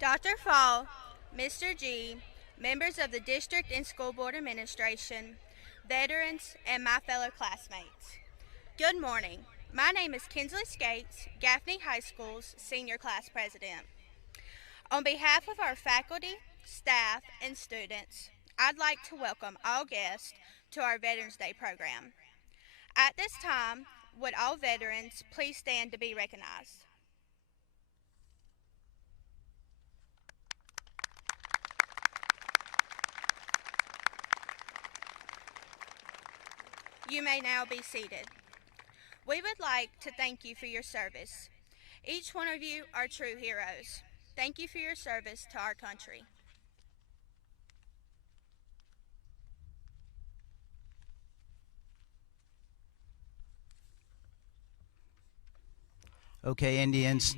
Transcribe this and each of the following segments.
Dr. Fall, Mr. G, members of the district and school board administration, veterans, and my fellow classmates. Good morning. My name is Kinsley Skates, Gaffney High School's senior class president. On behalf of our faculty, staff, and students, I'd like to welcome all guests to our Veterans Day program. At this time, would all veterans please stand to be recognized? You may now be seated. We would like to thank you for your service. Each one of you are true heroes. Thank you for your service to our country. Okay, Indians.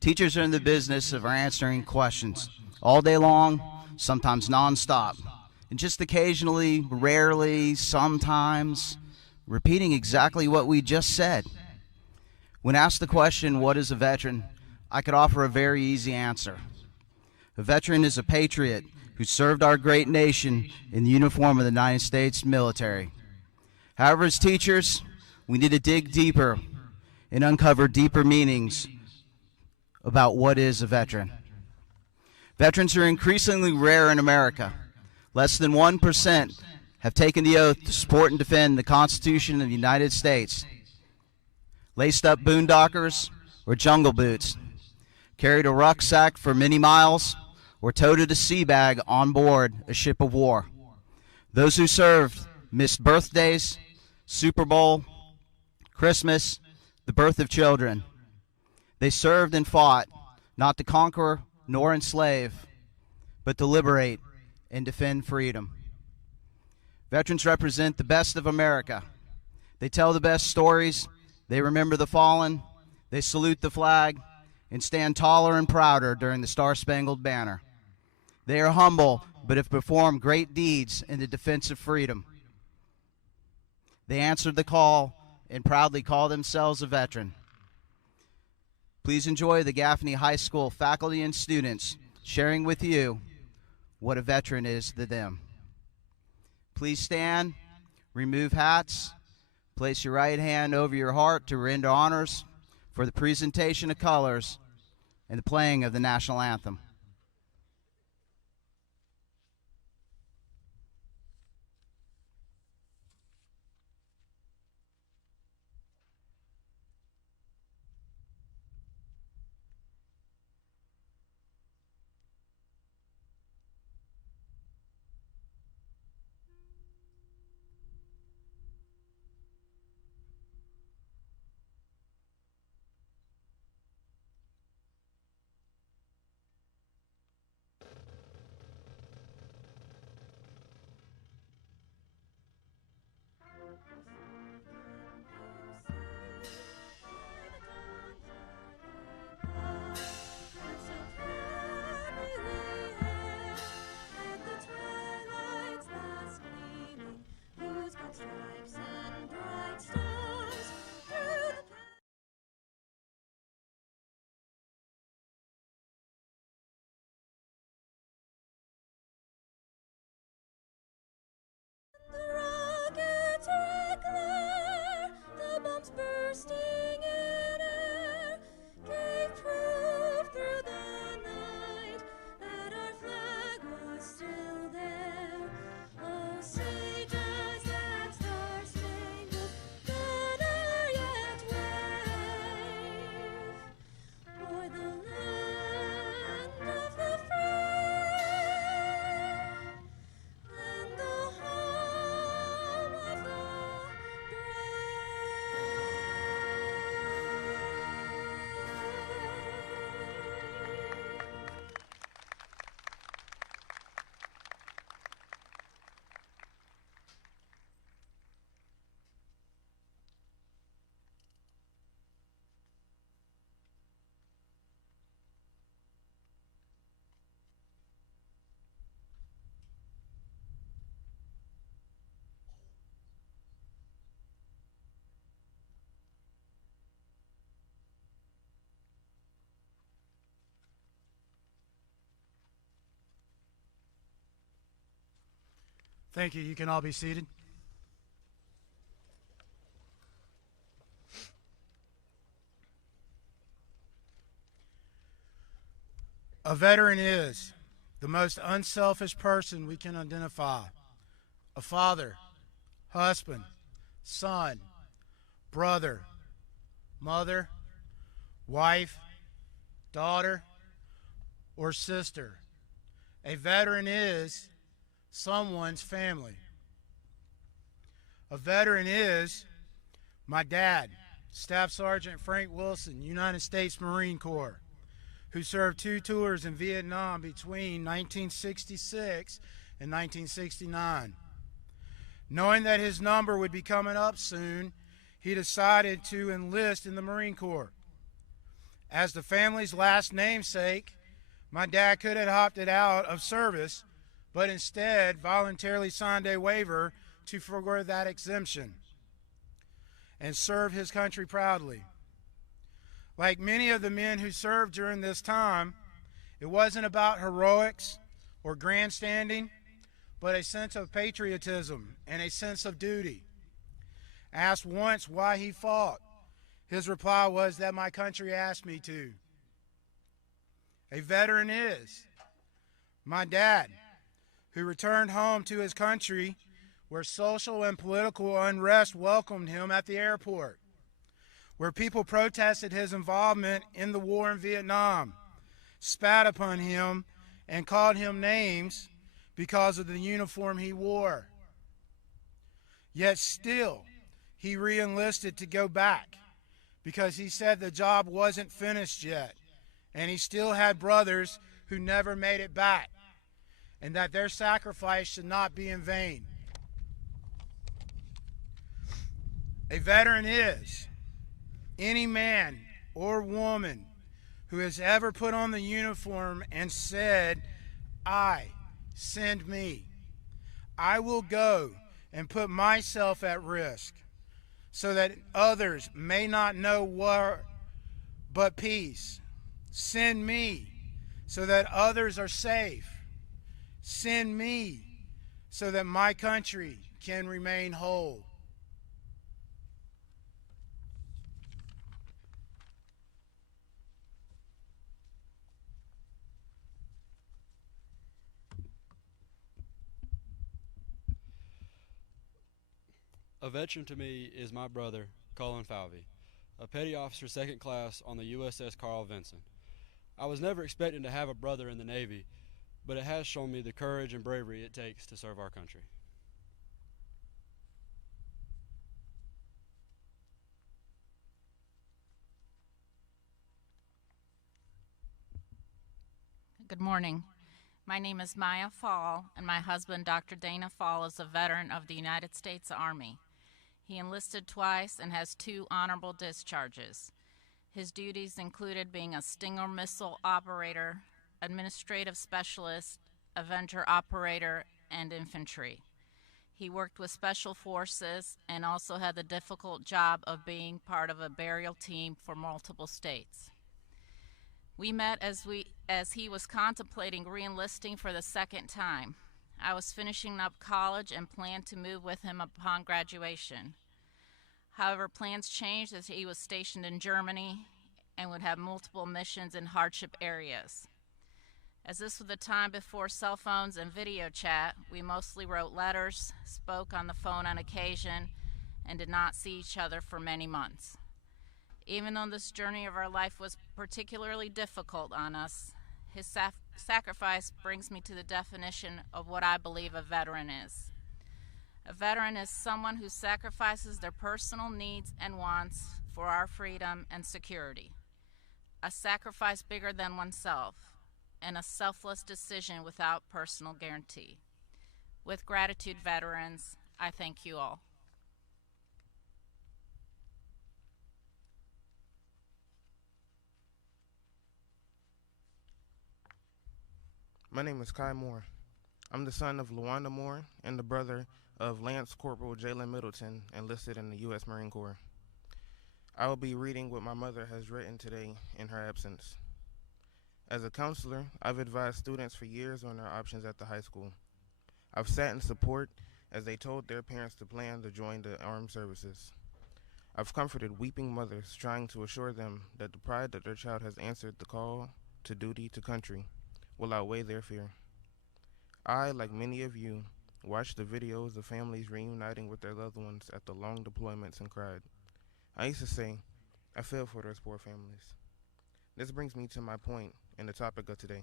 Teachers are in the business of answering questions all day long, sometimes nonstop, and just occasionally, rarely, sometimes, repeating exactly what we just said. When asked the question, what is a veteran, I could offer a very easy answer. A veteran is a patriot who served our great nation in the uniform of the United States military. However, as teachers, we need to dig deeper and uncover deeper meanings about what is a veteran. Veterans are increasingly rare in America. Less than 1% have taken the oath to support and defend the Constitution of the United States. Laced up boondockers or jungle boots, carried a rucksack for many miles, or toted a sea bag on board a ship of war. Those who served missed birthdays, Super Bowl, Christmas, the birth of children. They served and fought, not to conquer nor enslave, but to liberate and defend freedom. Veterans represent the best of America. They tell the best stories, they remember the fallen, they salute the flag, and stand taller and prouder during the Star-Spangled Banner. They are humble, but have performed great deeds in the defense of freedom. They answered the call and proudly call themselves a veteran. Please enjoy the Gaffney High School faculty and students sharing with you what a veteran is to them. Please stand, remove hats, place your right hand over your heart to render honors for the presentation of colors and the playing of the national anthem. Thank you. You can all be seated. A veteran is the most unselfish person we can identify. A father, husband, son, brother, mother, wife, daughter, or sister. A veteran is someone's family. A veteran is my dad, Staff Sergeant Frank Wilson, United States Marine Corps, who served 2 tours in Vietnam between 1966 and 1969. Knowing that his number would be coming up soon, he decided to enlist in the Marine Corps. As the family's last namesake, my dad could have opted out of service, but instead voluntarily signed a waiver to forego that exemption and serve his country proudly. Like many of the men who served during this time, it wasn't about heroics or grandstanding, but a sense of patriotism and a sense of duty. Asked once why he fought, his reply was that my country asked me to. A veteran is my dad, who returned home to his country where social and political unrest welcomed him at the airport, where people protested his involvement in the war in Vietnam, spat upon him, and called him names because of the uniform he wore. Yet still, he re-enlisted to go back because he said the job wasn't finished yet, and he still had brothers who never made it back, and that their sacrifice should not be in vain. A veteran is any man or woman who has ever put on the uniform and said, send me. I will go and put myself at risk so that others may not know war but peace. Send me so that others are safe. Send me so that my country can remain whole. A veteran to me is my brother, Colin Falvey, a petty officer second class on the USS Carl Vinson. I was never expecting to have a brother in the Navy, but it has shown me the courage and bravery it takes to serve our country. Good morning. My name is Maya Fall, and my husband, Dr. Dana Fall, is a veteran of the United States Army. He enlisted twice and has 2 honorable discharges. His duties included being a Stinger missile operator, administrative specialist, Avenger operator, and infantry. He worked with special forces and also had the difficult job of being part of a burial team for multiple states. We met as he was contemplating re-enlisting for the second time. I was finishing up college and planned to move with him upon graduation. However, plans changed as he was stationed in Germany and would have multiple missions in hardship areas. As this was the time before cell phones and video chat, we mostly wrote letters, spoke on the phone on occasion, and did not see each other for many months. Even though this journey of our life was particularly difficult on us, his sacrifice brings me to the definition of what I believe a veteran is. A veteran is someone who sacrifices their personal needs and wants for our freedom and security. A sacrifice bigger than oneself, and a selfless decision without personal guarantee. With gratitude, veterans, I thank you all. My name is Kai Moore. I'm the son of Luanda Moore and the brother of Lance Corporal Jalen Middleton, enlisted in the U.S. Marine Corps. I will be reading what my mother has written today in her absence. As a counselor, I've advised students for years on their options at the high school. I've sat in support as they told their parents to plan to join the armed services. I've comforted weeping mothers trying to assure them that the pride that their child has answered the call to duty to country will outweigh their fear. I, like many of you, watched the videos of families reuniting with their loved ones at the long deployments and cried. I used to say, I feel for those poor families. This brings me to my point and the topic of today.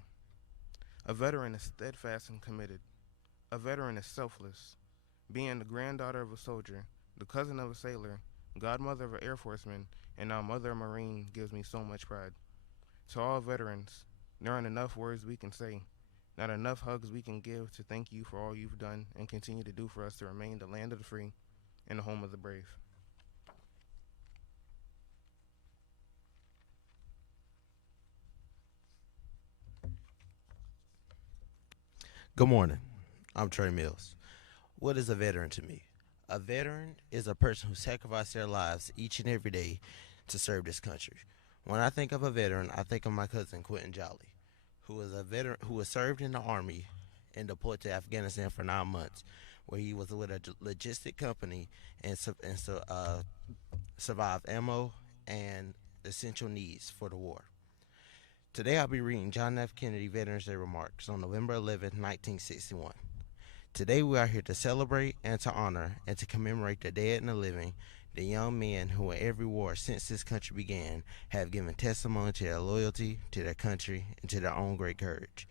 A veteran is steadfast and committed. A veteran is selfless. Being the granddaughter of a soldier, the cousin of a sailor, godmother of an Air Forceman, and now mother of a Marine gives me so much pride. To all veterans, there aren't enough words we can say, not enough hugs we can give to thank you for all you've done and continue to do for us to remain the land of the free and the home of the brave. Good morning. I'm Trey Mills. What is a veteran to me? A veteran is a person who sacrificed their lives each and every day to serve this country. When I think of a veteran, I think of my cousin Quentin Jolly, who was a veteran who was served in the Army and deployed to Afghanistan for 9 months, where he was with a logistic company and survived ammo and essential needs for the war. Today I'll be reading John F. Kennedy Veterans Day remarks on November 11, 1961. Today we are here to celebrate and to honor and to commemorate the dead and the living, the young men who in every war since this country began have given testimony to their loyalty, to their country, and to their own great courage.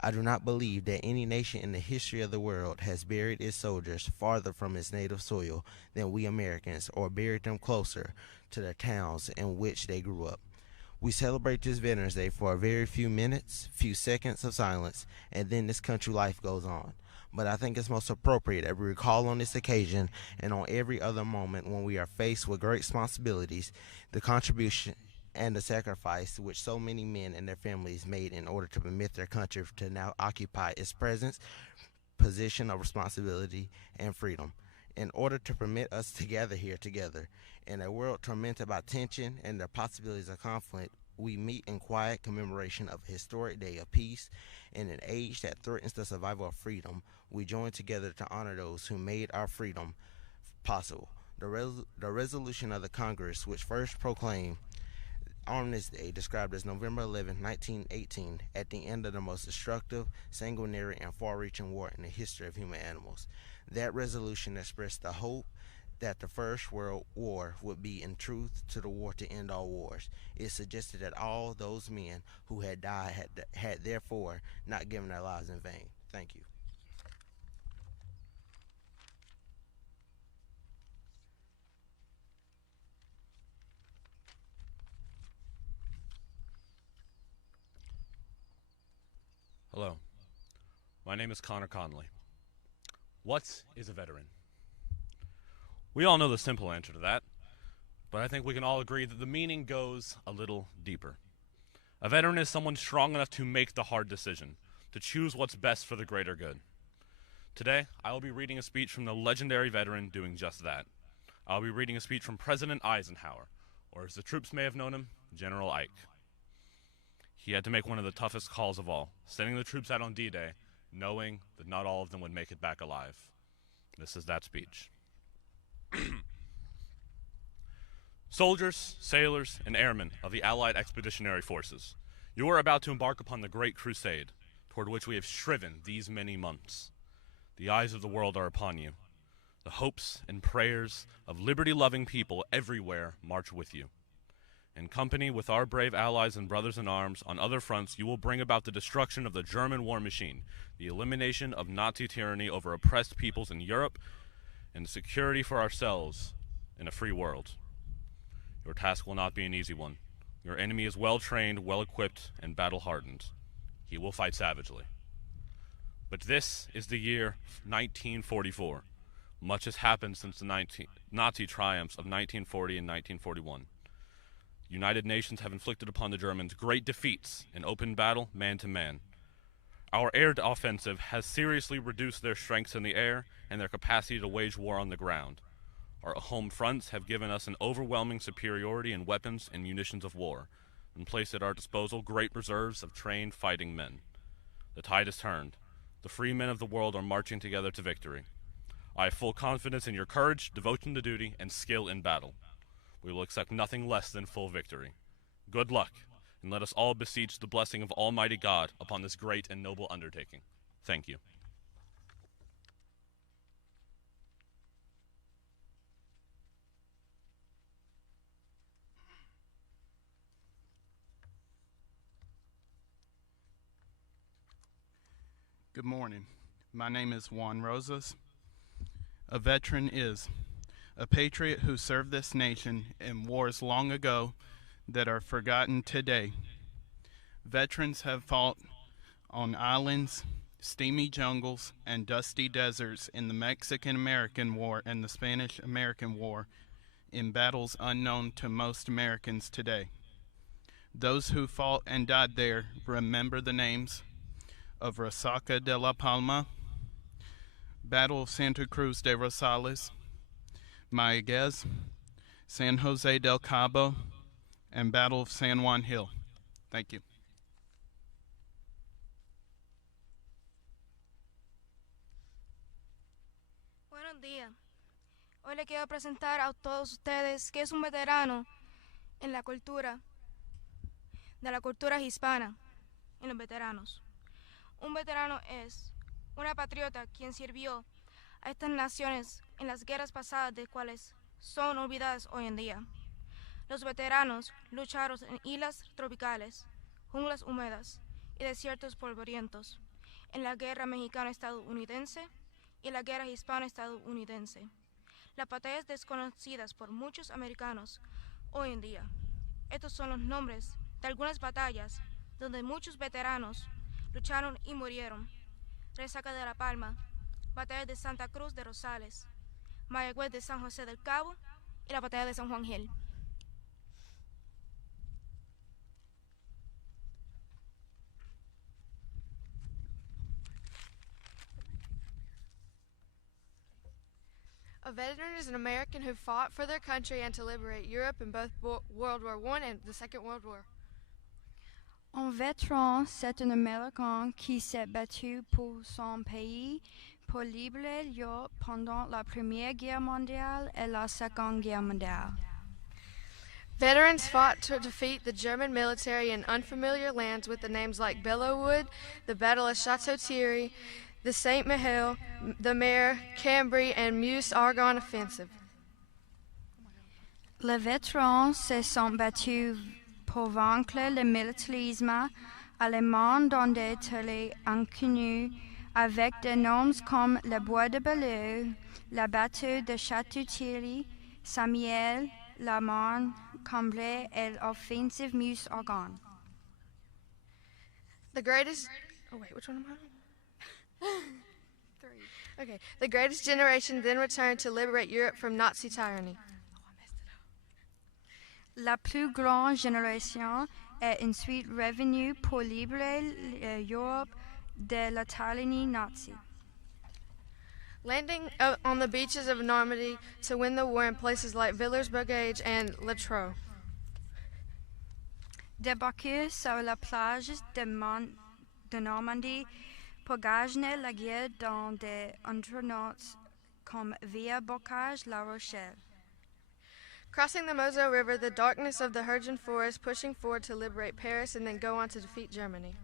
I do not believe that any nation in the history of the world has buried its soldiers farther from its native soil than we Americans, or buried them closer to their towns in which they grew up. We celebrate this Veterans Day for a very few minutes, few seconds of silence, and then this country life goes on. But I think it's most appropriate that we recall on this occasion and on every other moment when we are faced with great responsibilities, the contribution and the sacrifice which so many men and their families made in order to permit their country to now occupy its present position of responsibility and freedom. In order to permit us to gather here together in a world tormented by tension and the possibilities of conflict, we meet in quiet commemoration of a historic day of peace. In an age that threatens the survival of freedom, we join together to honor those who made our freedom possible. The resolution of the Congress, which first proclaimed Armistice Day, described as November 11, 1918, at the end of the most destructive, sanguinary, and far-reaching war in the history of human animals. That resolution expressed the hope that the First World War would be in truth to the war to end all wars. It suggested that all those men who had died had therefore not given their lives in vain. Thank you. Hello, my name is Connolly. What is a veteran? We all know the simple answer to that, but I think we can all agree that the meaning goes a little deeper. A veteran is someone strong enough to make the hard decision, to choose what's best for the greater good. Today, I will be reading a speech from the legendary veteran doing just that. I'll be reading a speech from President Eisenhower, or as the troops may have known him, General Ike. He had to make one of the toughest calls of all, sending the troops out on D-Day, knowing that not all of them would make it back alive. This is that speech. Soldiers, sailors, and airmen of the Allied Expeditionary Forces, you are about to embark upon the great crusade, toward which we have striven these many months. The eyes of the world are upon you. The hopes and prayers of liberty-loving people everywhere march with you. In company with our brave allies and brothers in arms on other fronts, you will bring about the destruction of the German war machine, the elimination of Nazi tyranny over oppressed peoples in Europe, and security for ourselves in a free world. Your task will not be an easy one. Your enemy is well-trained, well-equipped, and battle-hardened. He will fight savagely. But this is the year 1944. Much has happened since the Nazi triumphs of 1940 and 1941. United Nations have inflicted upon the Germans great defeats in open battle, man-to-man. Our air offensive has seriously reduced their strengths in the air and their capacity to wage war on the ground. Our home fronts have given us an overwhelming superiority in weapons and munitions of war, and placed at our disposal great reserves of trained fighting men. The tide has turned. The free men of the world are marching together to victory. I have full confidence in your courage, devotion to duty, and skill in battle. We will accept nothing less than full victory. Good luck, and let us all beseech the blessing of Almighty God upon this great and noble undertaking. Thank you. Good morning. My name is Juan Rosas. A veteran is a patriot who served this nation in wars long ago that are forgotten today. Veterans have fought on islands, steamy jungles, and dusty deserts in the Mexican-American War and the Spanish-American War, in battles unknown to most Americans today. Those who fought and died there remember the names of Resaca de la Palma, Battle of Santa Cruz de Rosales, Mayaguez, San Jose del Cabo, and Battle of San Juan Hill. Thank you. Buenos días. Hoy le quiero presentar a todos ustedes que es un veterano en la cultura, de la cultura hispana, en los veteranos. Un veterano es una patriota quien sirvió a estas naciones en las guerras pasadas, de cuales son olvidadas hoy en día. Los veteranos lucharon en islas tropicales, junglas húmedas y desiertos polvorientos, en la guerra mexicano-estadounidense y la guerra hispano-estadounidense. Las batallas desconocidas por muchos americanos hoy en día. Estos son los nombres de algunas batallas donde muchos veteranos lucharon y murieron: Resaca de la Palma, Batalla de Santa Cruz de Rosales, Mayagüez de San José del Cabo y la Batalla de San Juan Hill. A veteran is an American who fought for their country and to liberate Europe in both World War I and the Second World War. Un vétéran, c'est un Américain qui s'est battu pour son pays, pour libérer l'Europe pendant la Première Guerre mondiale et la Seconde Guerre mondiale. Veterans fought to defeat the German military in unfamiliar lands with the names like Belleau-Wood, the Battle of Château-Thierry, the Saint-Mihiel, the Mare, Cambrai, and Meuse-Argonne offensive. Les vétérans se sont battus pour vaincre le militarisme allemand dans des terrains inconnus, avec des noms comme le bois de Belleau, la bataille de Château-Thierry, Saint-Mihiel, la Marne, Cambrai, et l'offensive Meuse-Argonne. The greatest... Oh wait, which one am I on? 3. Okay. The greatest generation then returned to liberate Europe from Nazi tyranny. La plus grande génération est ensuite revenue pour libérer l'Europe de la tyrannie nazie. Landing on the beaches of Normandy to win the war in places like Villers-Bougage and Le Trou. Débarquer sur la plage de Normandie pour gagner la guerre dans des endroits comme Villers-Bocage, La Rochelle. Crossing the Moselle River, the darkness of the virgin forest, pushing forward to liberate Paris and then go on to defeat Germany.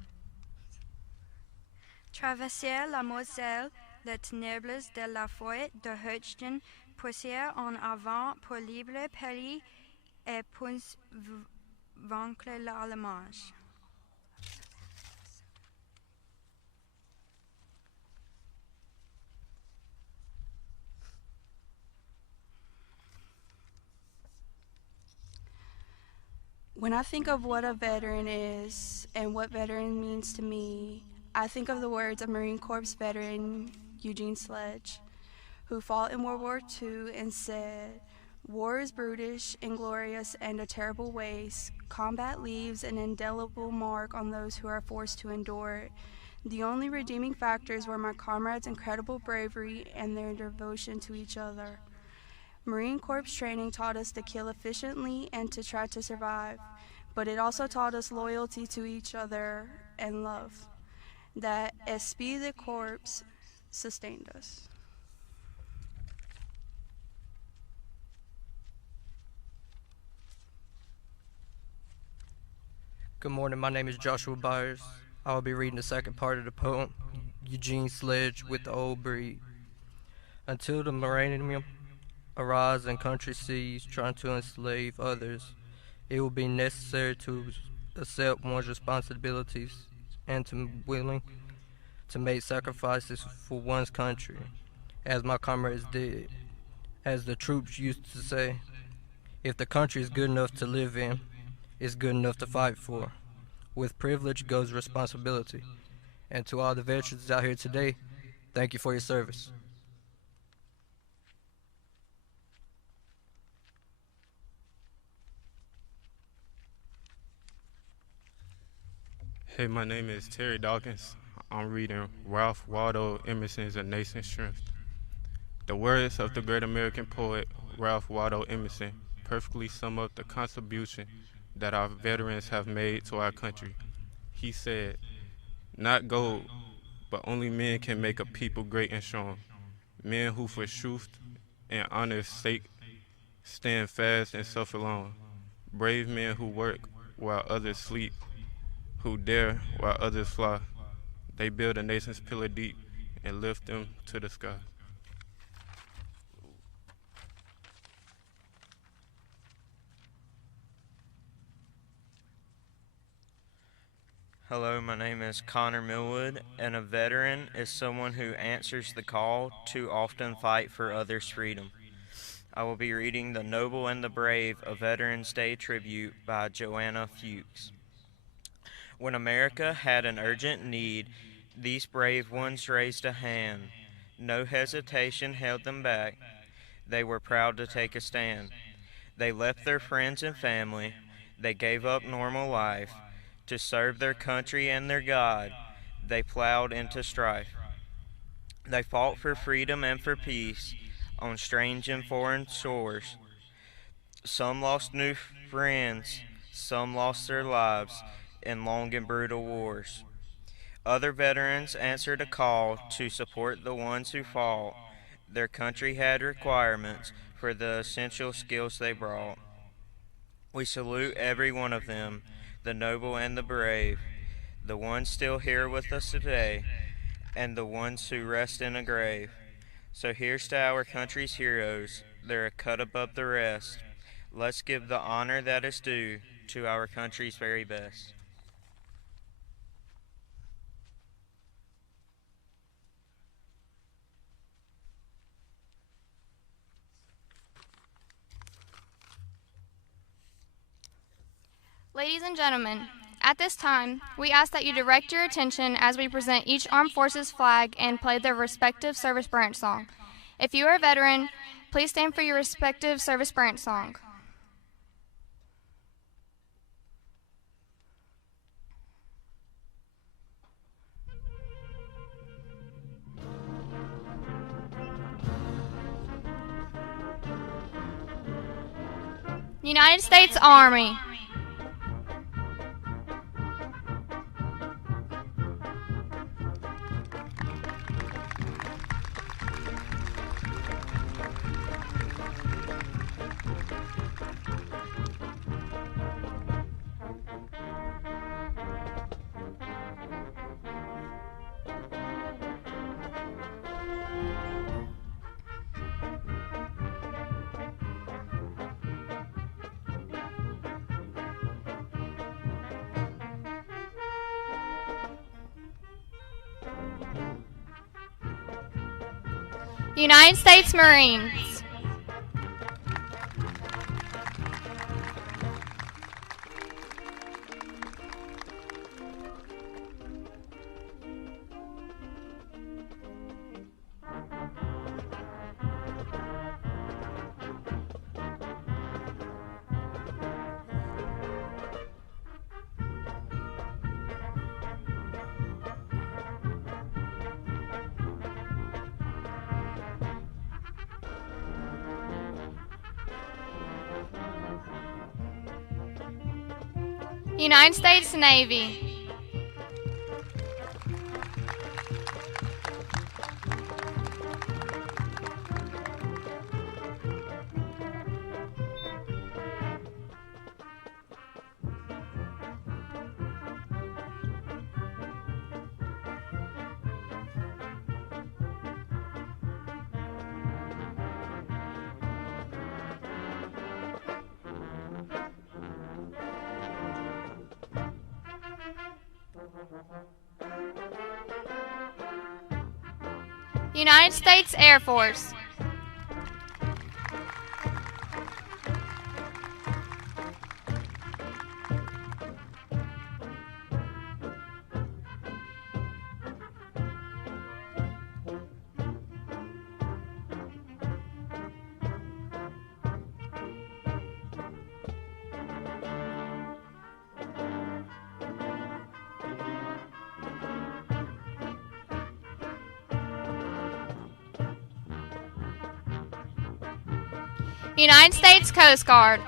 Traverser la Moselle, les ténèbres de la forêt de Hochstein, pousser en avant pour libérer Paris et pour vaincre l'Allemagne. When I think of what a veteran is and what veteran means to me, I think of the words of Marine Corps veteran Eugene Sledge, who fought in World War II and said, "War is brutish, inglorious, and a terrible waste. Combat leaves an indelible mark on those who are forced to endure it. The only redeeming factors were my comrades' incredible bravery and their devotion to each other." Marine Corps training taught us to kill efficiently and to try to survive, but it also taught us loyalty to each other and love. That esprit de corps sustained us. Good morning, my name is Joshua Byers. I will be reading the second part of the poem, Eugene Sledge with the Old Breed. Until the millennium arise and country seas trying to enslave others, it will be necessary to accept one's responsibilities and to be willing to make sacrifices for one's country, as my comrades did. As the troops used to say, if the country is good enough to live in, it's good enough to fight for. With privilege goes responsibility. And to all the veterans out here today, thank you for your service. Hey, my name is Terry Dawkins. I'm reading Ralph Waldo Emerson's A Nation's Strength. The words of the great American poet Ralph Waldo Emerson perfectly sum up the contribution that our veterans have made to our country. He said, "Not gold, but only men can make a people great and strong. Men who for truth and honor's sake stand fast and suffer long. Brave men who work while others sleep, who dare while others fly. They build a nation's pillar deep and lift them to the sky." Hello, my name is Connor Millwood, and a veteran is someone who answers the call to often fight for others' freedom. I will be reading The Noble and the Brave, a Veterans Day tribute by Joanna Fuchs. When America had an urgent need, these brave ones raised a hand. No hesitation held them back. They were proud to take a stand. They left their friends and family. They gave up normal life. To serve their country and their God, they plowed into strife. They fought for freedom and for peace on strange and foreign shores. Some lost new friends, some lost their lives in long and brutal wars. Other veterans answered a call to support the ones who fought. Their country had requirements for the essential skills they brought. We salute every one of them, the noble and the brave, the ones still here with us today, and the ones who rest in a grave. So here's to our country's heroes, they're a cut above the rest. Let's give the honor that is due to our country's very best. Ladies and gentlemen, at this time, we ask that you direct your attention as we present each Armed Forces flag and play their respective service branch song. If you are a veteran, please stand for your respective service branch song. United States Army. United States Marines. United States Navy. United States Air Force. United States Coast Guard.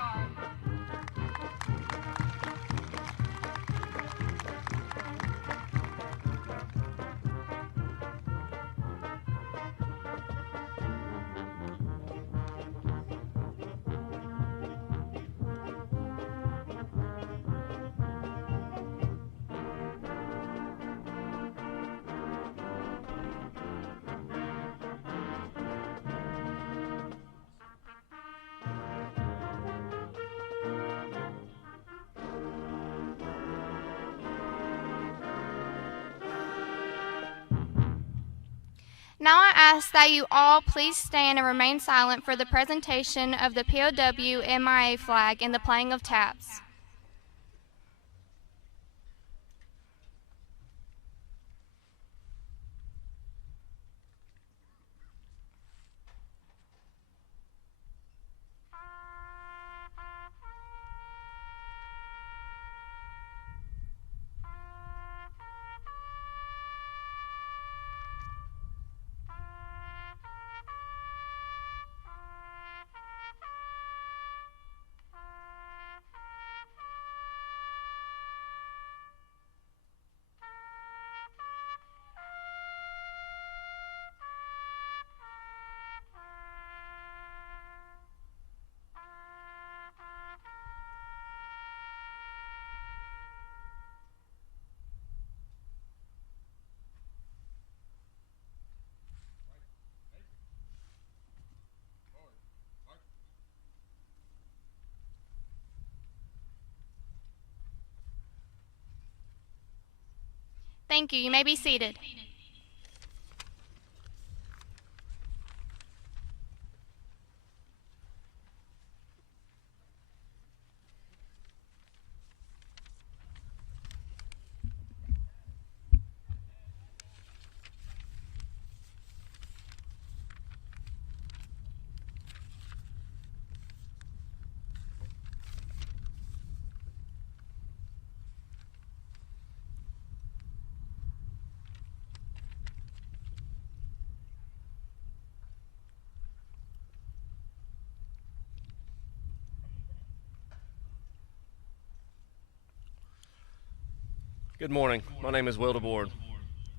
Now I ask that you all please stand and remain silent for the presentation of the POW MIA flag and the playing of taps. Thank you. You may be seated. Good morning. My name is Will DeBoard.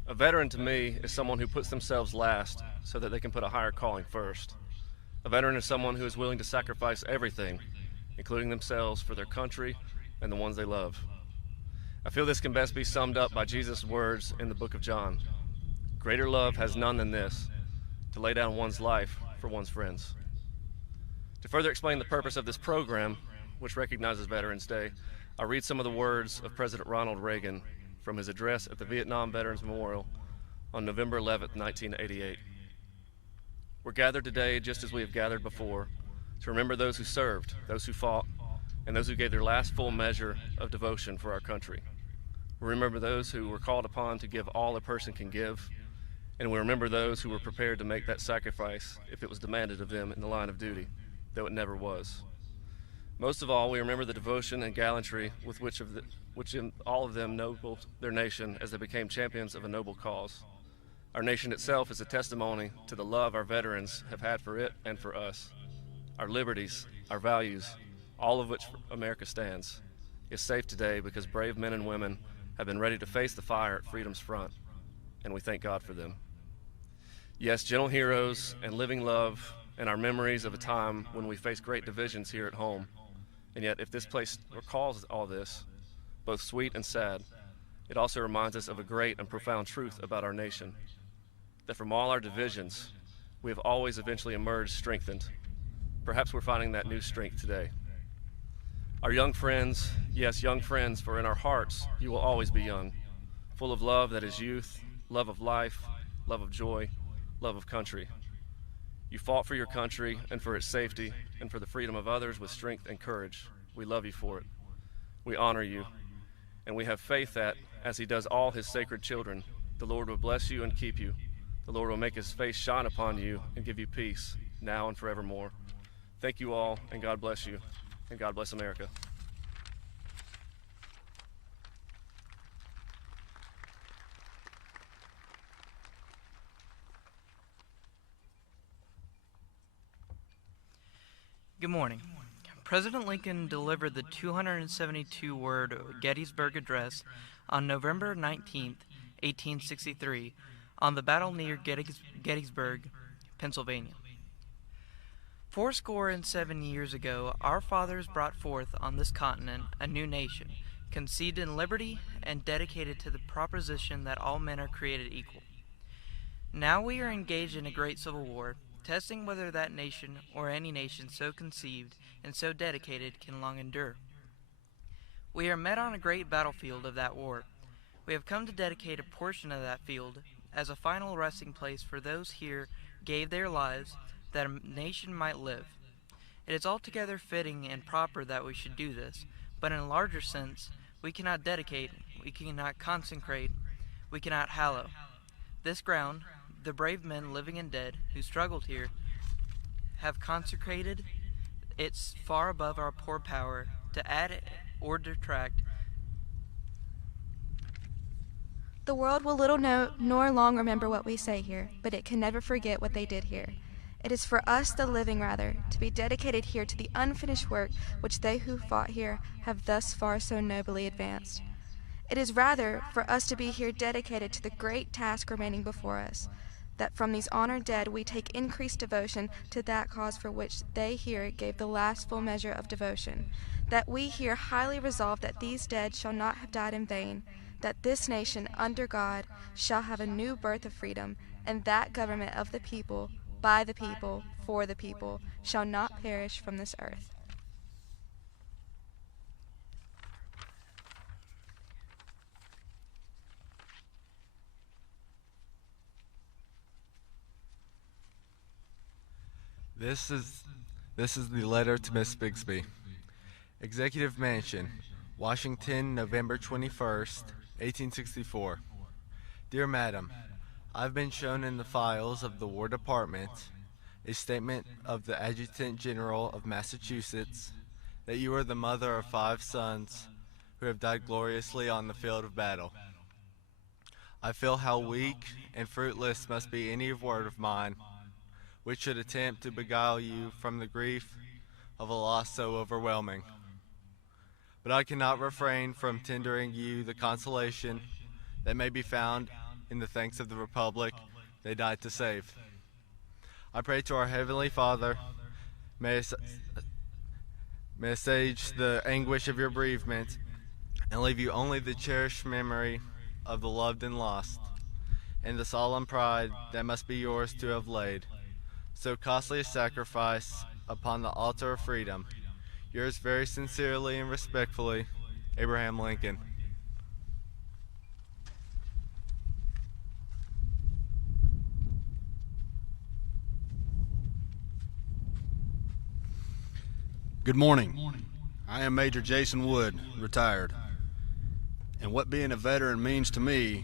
A veteran to me is someone who puts themselves last so that they can put a higher calling first. A veteran is someone who is willing to sacrifice everything, including themselves, for their country and the ones they love. I feel this can best be summed up by Jesus' words in the book of John. Greater love has none than this, to lay down one's life for one's friends. To further explain the purpose of this program, which recognizes Veterans Day, I'll read some of the words of President Ronald Reagan from his address at the Vietnam Veterans Memorial on November 11, 1988. We're gathered today just as we have gathered before to remember those who served, those who fought, and those who gave their last full measure of devotion for our country. We remember those who were called upon to give all a person can give, and we remember those who were prepared to make that sacrifice if it was demanded of them in the line of duty, though it never was. Most of all, we remember the devotion and gallantry with which all of them ennobled their nation as they became champions of a noble cause. Our nation itself is a testimony to the love our veterans have had for it and for us. Our liberties, our values, all of which America stands, is safe today because brave men and women have been ready to face the fire at freedom's front, and we thank God for them. Yes, gentle heroes and living love and our memories of a time when we faced great divisions here at home. And yet, if this place recalls all this, both sweet and sad, it also reminds us of a great and profound truth about our nation, that from all our divisions, we have always eventually emerged strengthened. Perhaps we're finding that new strength today. Our young friends, yes, young friends, for in our hearts, you will always be young, full of love that is youth, love of life, love of joy, love of country. You fought for your country and for its safety and for the freedom of others with strength and courage. We love you for it. We honor you, and we have faith that, as he does all his sacred children, the Lord will bless you and keep you. The Lord will make his face shine upon you and give you peace, now and forevermore. Thank you all, and God bless you, and God bless America. Good morning. President Lincoln delivered the 272-word Gettysburg Address on November 19, 1863, on the battle near Gettysburg, Pennsylvania. 7 years ago, our fathers brought forth on this continent a new nation, conceived in liberty and dedicated to the proposition that all men are created equal. Now we are engaged in a great civil war, testing whether that nation or any nation so conceived and so dedicated can long endure. We are met on a great battlefield of that war. We have come to dedicate a portion of that field as a final resting place for those here gave their lives that a nation might live. It is altogether fitting and proper that we should do this, but in a larger sense, we cannot dedicate, we cannot consecrate, we cannot hallow. This ground, the brave men living and dead who struggled here have consecrated it far above our poor power to add or detract. The world will little know nor long remember what we say here, but it can never forget what they did here. It is for us, the living rather, to be dedicated here to the unfinished work which they who fought here have thus far so nobly advanced. It is rather for us to be here dedicated to the great task remaining before us, that from these honored dead we take increased devotion to that cause for which they here gave the last full measure of devotion, that we here highly resolve that these dead shall not have died in vain, that this nation under God shall have a new birth of freedom, and that government of the people, by the people, for the people, shall not perish from this earth. This is the letter to Miss Bixby. Executive Mansion, Washington, November 21st, 1864. Dear Madam, I've been shown in the files of the War Department a statement of the Adjutant General of Massachusetts that you are the mother of 5 sons who have died gloriously on the field of battle. I feel how weak and fruitless must be any word of mine which should attempt to beguile you from the grief of a loss so overwhelming. But I cannot refrain from tendering you the consolation that may be found in the thanks of the Republic they died to save. I pray to our Heavenly Father, may assuage the anguish of your bereavement and leave you only the cherished memory of the loved and lost, and the solemn pride that must be yours to have laid so costly a sacrifice upon the altar of freedom. Yours very sincerely and respectfully, Abraham Lincoln. Good morning. I am Major Jason Wood, retired. And what being a veteran means to me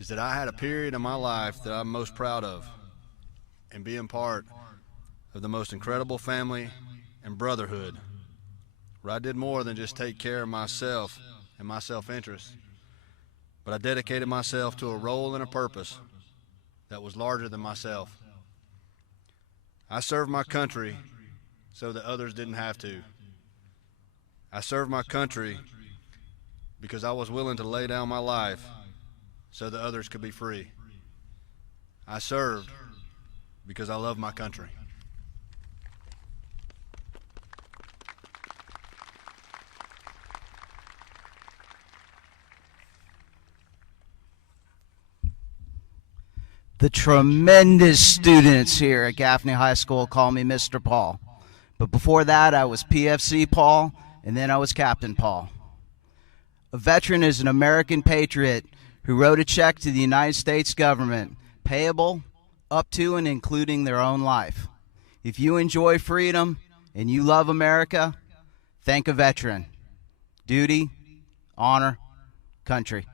is that I had a period in my life that I'm most proud of, and being part of the most incredible family and brotherhood, where I did more than just take care of myself and my self-interest, but I dedicated myself to a role and a purpose that was larger than myself. I served my country so that others didn't have to. I served my country because I was willing to lay down my life so that others could be free. I served because I love my country. The tremendous students here at Gaffney High School call me Mr. Paul. But before that, I was PFC Paul, and then I was Captain Paul. A veteran is an American patriot who wrote a check to the United States government, payable up to and including their own life. If you enjoy freedom and you love America, thank a veteran. Duty, honor, country.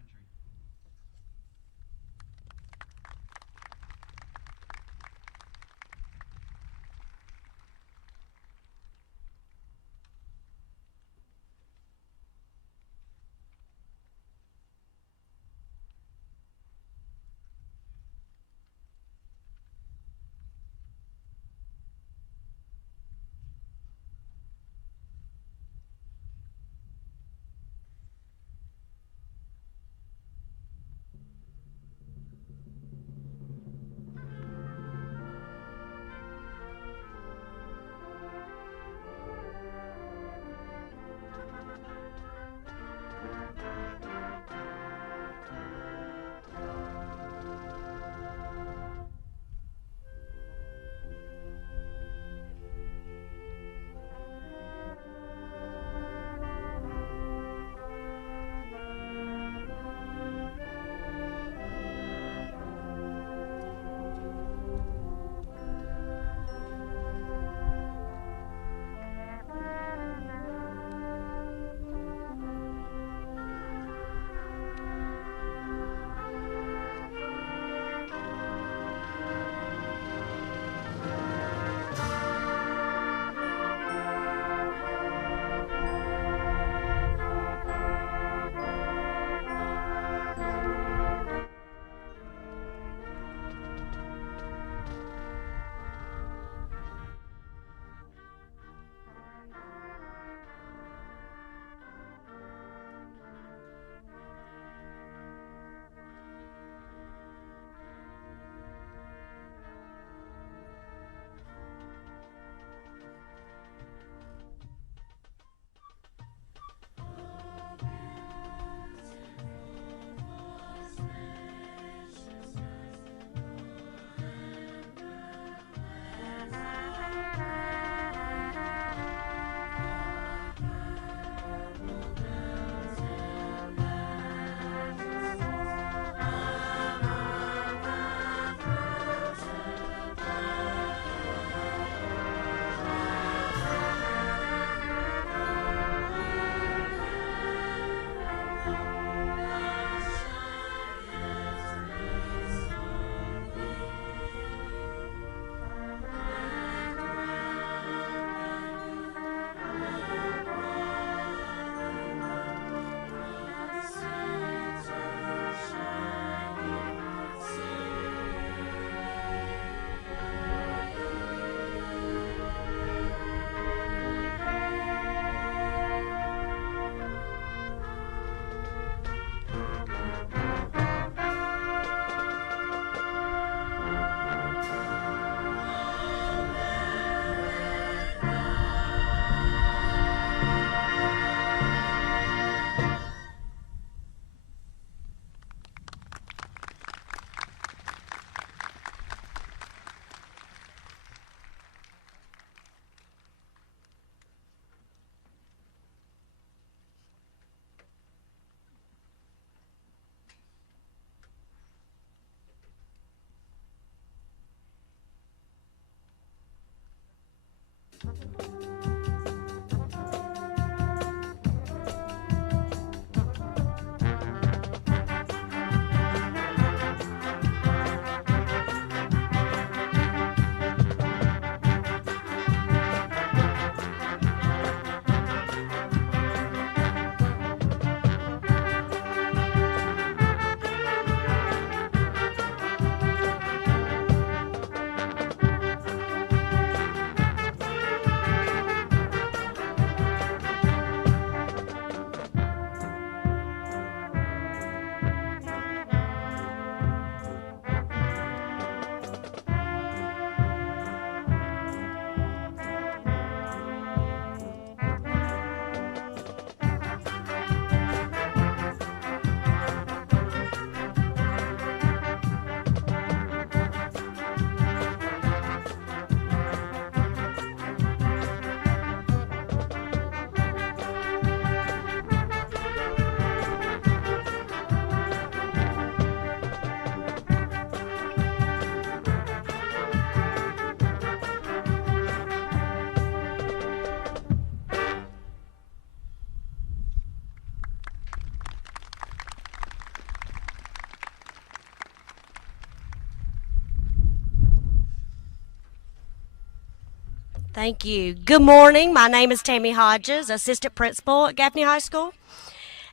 Thank you. Good morning. My name is Tammy Hodges, Assistant Principal at Gaffney High School.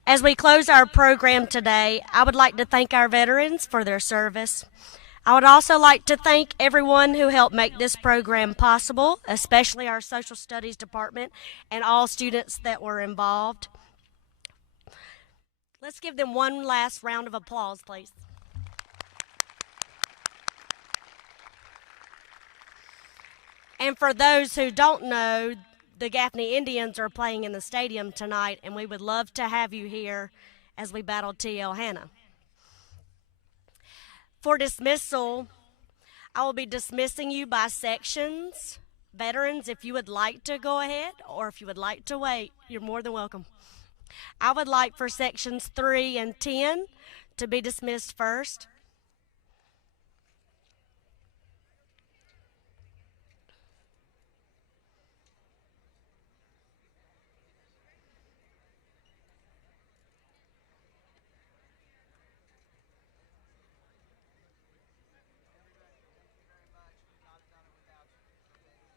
As we close our program today, I would like to thank our veterans for their service. I would also like to thank everyone who helped make this program possible, especially our Social Studies Department and all students that were involved. Let's give them one last round of applause, please. And for those who don't know, the Gaffney Indians are playing in the stadium tonight, and we would love to have you here as we battle T.L. Hanna. For dismissal, I will be dismissing you by sections. Veterans, if you would like to go ahead or if you would like to wait, you're more than welcome. I would like for sections 3 and 10 to be dismissed first.